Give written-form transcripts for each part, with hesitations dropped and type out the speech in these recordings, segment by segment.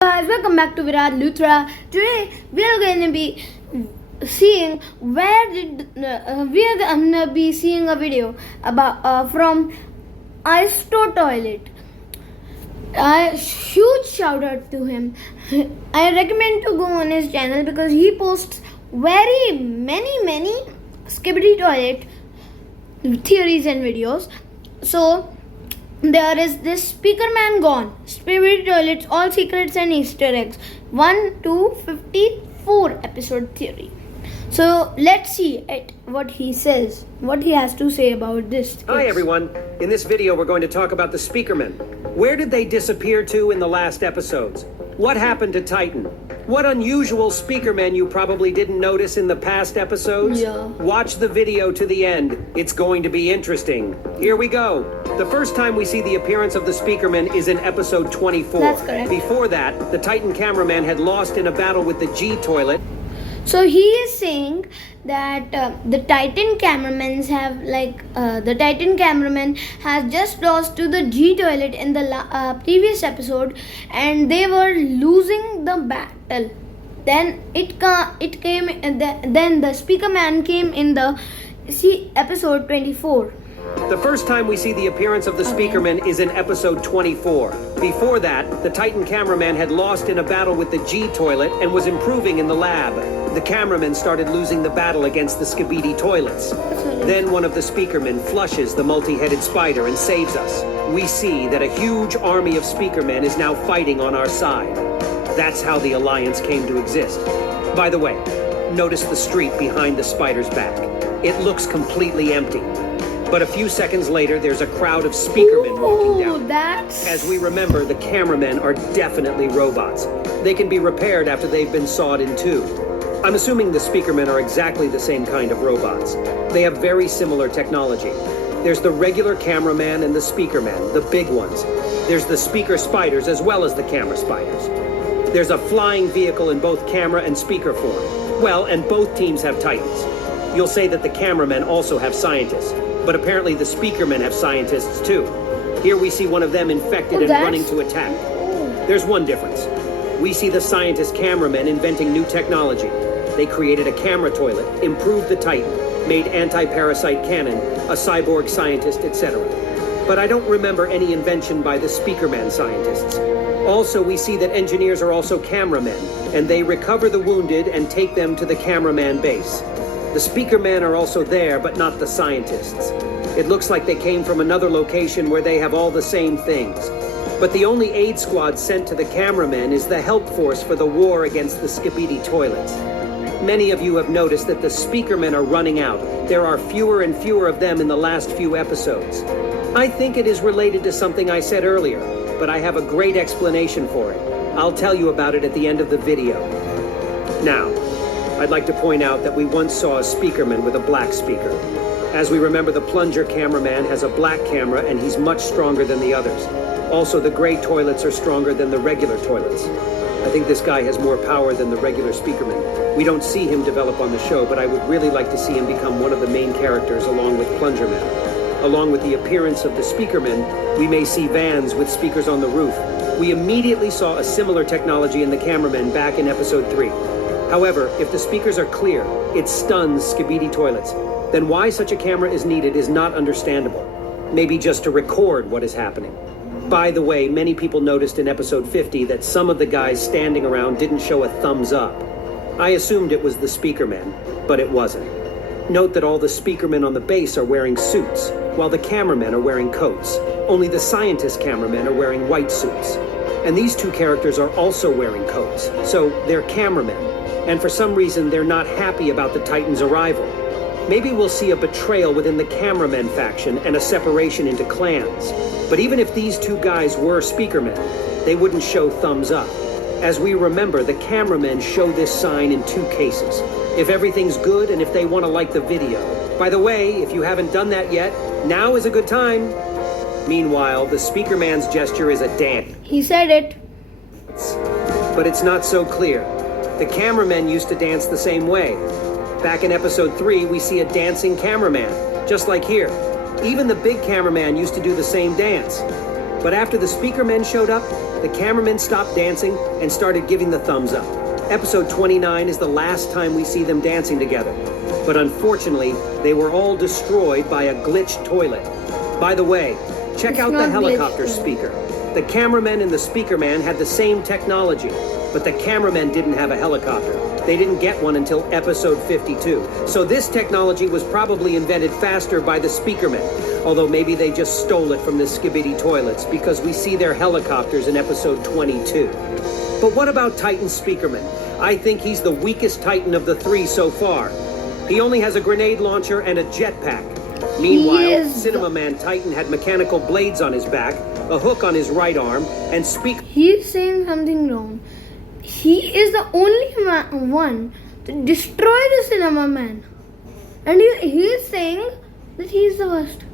Guys, welcome back to Virat Luthra. Today we are going to be seeing we are going to be seeing a video about from isotoilet. A huge shout out to him. I recommend to go on his channel because he posts very many skibbity toilet theories and videos. So there is this speaker man gone. Spirit toilets, all secrets and Easter eggs. 1 to 54 episode theory. So let's see what he says, what he has to say about this. Hi everyone. In this video we're going to talk about the speakermen. Where did they disappear to in the last episodes? What happened to Titan? What unusual speakermen you probably didn't notice in the past episodes? Yeah. Watch the video to the end. It's going to be interesting. Here we go. The first time we see the appearance of the speakermen is in episode 24. That's correct. Before that, the Titan cameraman had lost in a battle with the G-toilet. So he is saying that the Titan cameramen has just lost to the G toilet in the previous episode, and they were losing the battle. Then then the speaker man came in the episode 24. The first time we see the appearance of the speakerman is in episode 24. Before that, the Titan cameraman had lost in a battle with the G-toilet and was improving in the lab. The cameraman started losing the battle against the Skibidi toilets. Then one of the speakermen flushes the multi-headed spider and saves us. We see that a huge army of speakermen is now fighting on our side. That's how the alliance came to exist. By the way, notice the street behind the spider's back. It looks completely empty. But a few seconds later, there's a crowd of speakermen walking down. As we remember, the cameramen are definitely robots. They can be repaired after they've been sawed in two. I'm assuming the speakermen are exactly the same kind of robots. They have very similar technology. There's the regular cameraman and the speakerman, the big ones. There's the speaker spiders as well as the camera spiders. There's a flying vehicle in both camera and speaker form. Well, and both teams have Titans. You'll say that the cameramen also have scientists. But apparently the speakermen have scientists too. Here we see one of them infected and running to attack. There's one difference. We see the scientist cameramen inventing new technology. They created a camera toilet, improved the Titan, made anti-parasite cannon, a cyborg scientist, etc. But I don't remember any invention by the speakerman scientists. Also, we see that engineers are also cameramen, and they recover the wounded and take them to the cameraman base. The speakermen are also there, but not the scientists. It looks like they came from another location where they have all the same things. But the only aid squad sent to the cameramen is the help force for the war against the Skibidi toilets. Many of you have noticed that the speakermen are running out. There are fewer and fewer of them in the last few episodes. I think it is related to something I said earlier, but I have a great explanation for it. I'll tell you about it at the end of the video. Now, I'd like to point out that we once saw a speakerman with a black speaker. As we remember, the plunger cameraman has a black camera and he's much stronger than the others. Also, the gray toilets are stronger than the regular toilets. I think this guy has more power than the regular speakerman. We don't see him develop on the show, but I would really like to see him become one of the main characters along with Plungerman. Along with the appearance of the speakerman, we may see vans with speakers on the roof. We immediately saw a similar technology in the cameraman back in episode 3. However, if the speakers are clear, it stuns Skibidi toilets. Then why such a camera is needed is not understandable. Maybe just to record what is happening. By the way, many people noticed in episode 50 that some of the guys standing around didn't show a thumbs up. I assumed it was the speakermen, but it wasn't. Note that all the speakermen on the base are wearing suits, while the cameramen are wearing coats. Only the scientist cameramen are wearing white suits. And these two characters are also wearing coats, so they're cameramen. And for some reason, they're not happy about the Titan's arrival. Maybe we'll see a betrayal within the cameramen faction and a separation into clans. But even if these two guys were speakermen, they wouldn't show thumbs up. As we remember, the cameramen show this sign in two cases. If everything's good and if they want to like the video. By the way, if you haven't done that yet, now is a good time. Meanwhile, the speakerman's gesture is a dance. He said it. But it's not so clear. The cameramen used to dance the same way. Back in episode 3, we see a dancing cameraman, just like here. Even the big cameraman used to do the same dance. But after the speakermen showed up, the cameramen stopped dancing and started giving the thumbs up. Episode 29 is the last time we see them dancing together. But unfortunately, they were all destroyed by a glitched toilet. By the way, check It's out the not helicopter glitched. speaker. The cameramen and the speakerman had the same technology, but the cameramen didn't have a helicopter. They didn't get one until episode 52. So this technology was probably invented faster by the speakermen, although maybe they just stole it from the Skibidi toilets because we see their helicopters in episode 22. But what about Titan Speakerman? I think he's the weakest Titan of the three so far. He only has a grenade launcher and a jetpack. Meanwhile, Yes. Cinema Man Titan had mechanical blades on his back, a hook on his right arm, and He's saying something wrong. He is the only one to destroy the Cinema Man. And he is saying that he's the worst.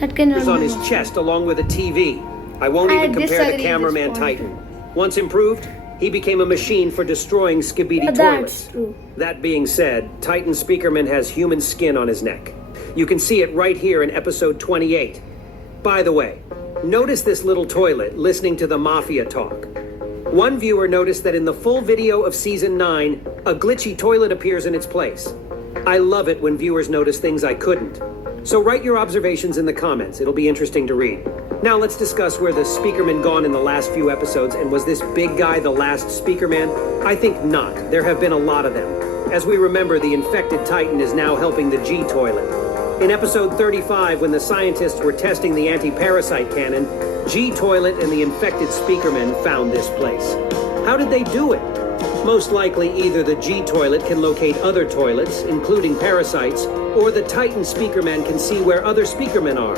That cannot on be his wrong. chest along with a TV. I won't I even compare the disagree at cameraman this point. Titan. Once improved, he became a machine for destroying Skibidi That's toilets. true. That being said, Titan Speakerman has human skin on his neck. You can see it right here in episode 28. By the way, notice this little toilet listening to the mafia talk. One viewer noticed that in the full video of season 9, a glitchy toilet appears in its place. I love it when viewers notice things I couldn't. So write your observations in the comments. It'll be interesting to read. Now let's discuss where the speakerman gone in the last few episodes, and was this big guy the last speakerman? I think not. There have been a lot of them. As we remember, the infected Titan is now helping the G toilet. In episode 35, when the scientists were testing the anti-parasite cannon, G toilet and the infected speakerman found this place. How did they do it? Most likely, either the G toilet can locate other toilets, including parasites, or the Titan speakerman can see where other speakermen are.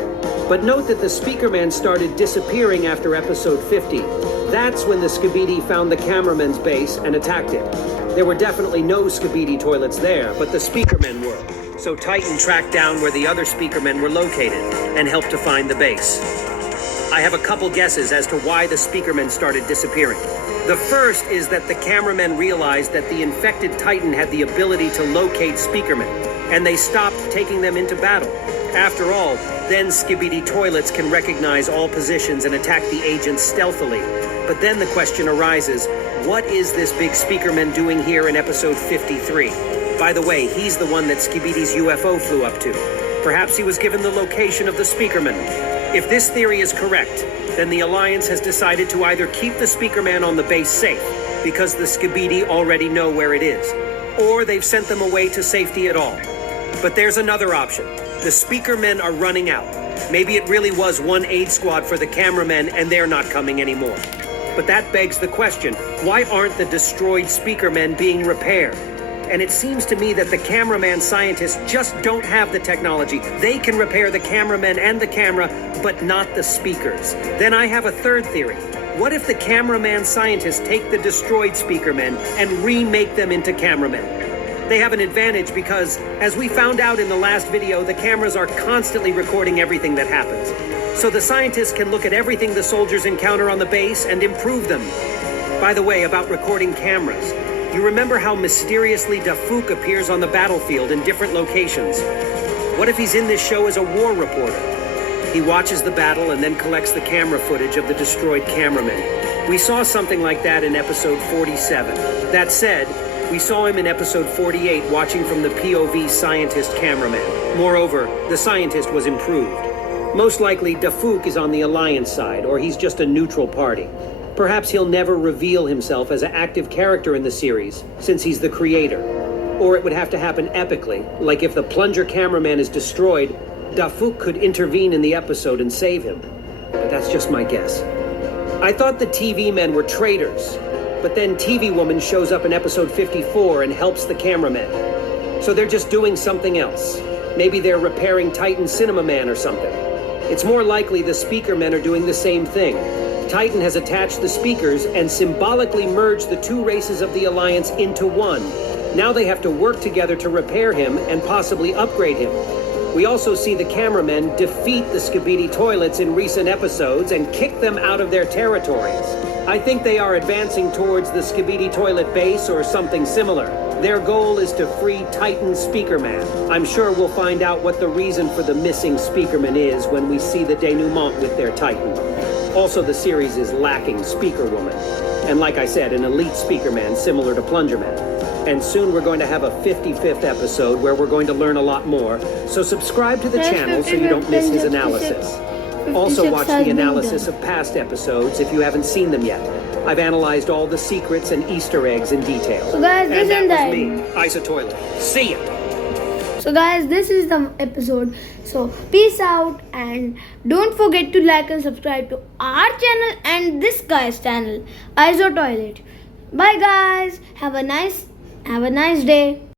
But note that the speakerman started disappearing after episode 50. That's when the Skibidi found the cameramen's base and attacked it. There were definitely no Skibidi toilets there, but the speakermen were. So Titan tracked down where the other speakermen were located and helped to find the base. I have a couple guesses as to why the speakermen started disappearing. The first is that the cameramen realized that the infected Titan had the ability to locate speakermen, and they stopped taking them into battle. After all, then Skibidi toilets can recognize all positions and attack the agents stealthily. But then the question arises, what is this big speakerman doing here in episode 53? By the way, he's the one that Skibidi's UFO flew up to. Perhaps he was given the location of the speakerman. If this theory is correct, then the Alliance has decided to either keep the speakerman on the base safe, because the Skibidi already know where it is, or they've sent them away to safety at all. But there's another option. The speakermen are running out. Maybe it really was one aid squad for the cameramen and they're not coming anymore. But that begs the question, why aren't the destroyed speakermen being repaired? And it seems to me that the cameraman scientists just don't have the technology. They can repair the cameramen and the camera, but not the speakers. Then I have a third theory. What if the cameraman scientists take the destroyed speakermen and remake them into cameramen? They have an advantage because, as we found out in the last video, the cameras are constantly recording everything that happens. So the scientists can look at everything the soldiers encounter on the base and improve them. By the way, about recording cameras, you remember how mysteriously Dafouk appears on the battlefield in different locations? What if he's in this show as a war reporter? He watches the battle and then collects the camera footage of the destroyed cameramen. We saw something like that in episode 47. That said, we saw him in episode 48 watching from the POV scientist cameraman. Moreover, the scientist was improved. Most likely, Dafouk is on the Alliance side, or he's just a neutral party. Perhaps he'll never reveal himself as an active character in the series, since he's the creator. Or it would have to happen epically, like if the plunger cameraman is destroyed, Dafouk could intervene in the episode and save him. But that's just my guess. I thought the TV men were traitors, but then TV Woman shows up in episode 54 and helps the cameramen. So they're just doing something else. Maybe they're repairing Titan Cinema Man or something. It's more likely the speaker men are doing the same thing. Titan has attached the speakers and symbolically merged the two races of the Alliance into one. Now they have to work together to repair him and possibly upgrade him. We also see the cameramen defeat the Skibidi toilets in recent episodes and kick them out of their territories. I think they are advancing towards the Skibidi toilet base or something similar. Their goal is to free Titan Speakerman. I'm sure we'll find out what the reason for the missing Speakerman is when we see the denouement with their Titan. Also, the series is lacking Speaker Woman. And like I said, an elite Speaker Man similar to Plunger Man. And soon we're going to have a 55th episode where we're going to learn a lot more. So subscribe to the channel so you don't miss his analysis. Also watch the analysis of past episodes if you haven't seen them yet. I've analyzed all the secrets and Easter eggs in detail. So guys, this and that is was me, isotoilet. See ya! So guys, this is the episode. So peace out and don't forget to like and subscribe to our channel and this guy's channel, isotoilet. Bye guys. Have a nice day.